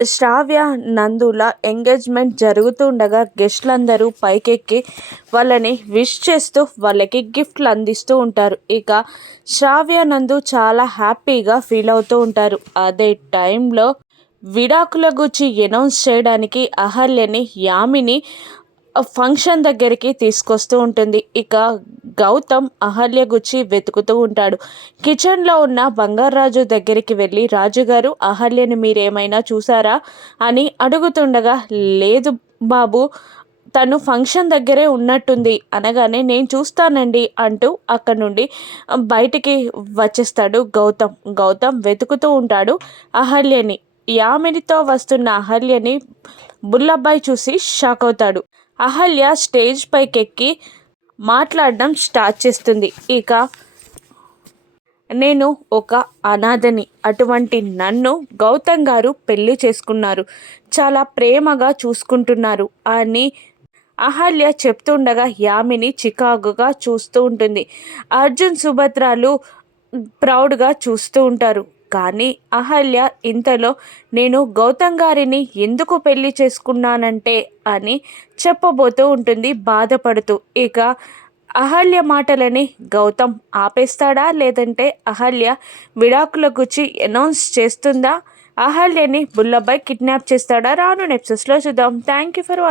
శ్రావ్య Nandula engagement జరుగుతుండగా గెస్ట్లందరూ పైకెక్కి వాళ్ళని విష్ చేస్తూ వాళ్ళకి గిఫ్ట్లు అందిస్తూ ఉంటారు. ఇక శ్రావ్య నందు చాలా హ్యాపీగా ఫీల్ అవుతూ ఉంటారు. అదే టైంలో విడాకుల గురించి అనౌన్స్ చేయడానికి అహల్యని యామిని ఫంక్షన్ దగ్గరికి తీసుకొస్తూ ఉంటుంది. ఇక గౌతమ్ అహల్య గుచ్చి వెతుకుతూ ఉంటాడు. కిచెన్లో ఉన్న బంగారాజు దగ్గరికి వెళ్ళి రాజుగారు అహల్యని మీరేమైనా చూసారా? అని అడుగుతుండగా లేదు బాబు తను ఫంక్షన్ దగ్గరే ఉన్నట్టుంది. అనగానే నేను చూస్తానండి అంటూ అక్కడ నుండి బయటికి వచ్చేస్తాడు గౌతమ్. గౌతమ్ వెతుకుతూ ఉంటాడు అహల్యని. యామినితో వస్తున్న అహల్యని బుల్లబ్బాయి చూసి షాక్ అవుతాడు. అహల్య స్టేజ్ పైకెక్కి ఎక్కి మాట్లాడడం స్టార్ట్ చేస్తుంది. ఇక నేను ఒక అనాథని. అటువంటి నన్ను గౌతమ్ గారు పెళ్ళి చేసుకున్నారు. చాలా ప్రేమగా చూసుకుంటున్నారు అని అహల్య చెప్తుండగా యామిని చికాకుగా చూస్తూ ఉంటుంది. అర్జున్ సుభద్రాలు ప్రౌడ్గా చూస్తూ ఉంటారు. కానీ అహల్య ఇంతలో నేను గౌతమ్ గారిని ఎందుకు పెళ్ళి చేసుకున్నానంటే అని చెప్పబోతూ ఉంటుంది బాధపడుతూ. ఇక అహల్య మాటలని గౌతమ్ ఆపేస్తాడా? లేదంటే అహల్య విడాకుల గుచ్చి అనౌన్స్ చేస్తుందా? అహల్యని బుల్లబాయ్ కిడ్నాప్ చేస్తాడా? రాను నెప్సెస్లో చూద్దాం. Thank you for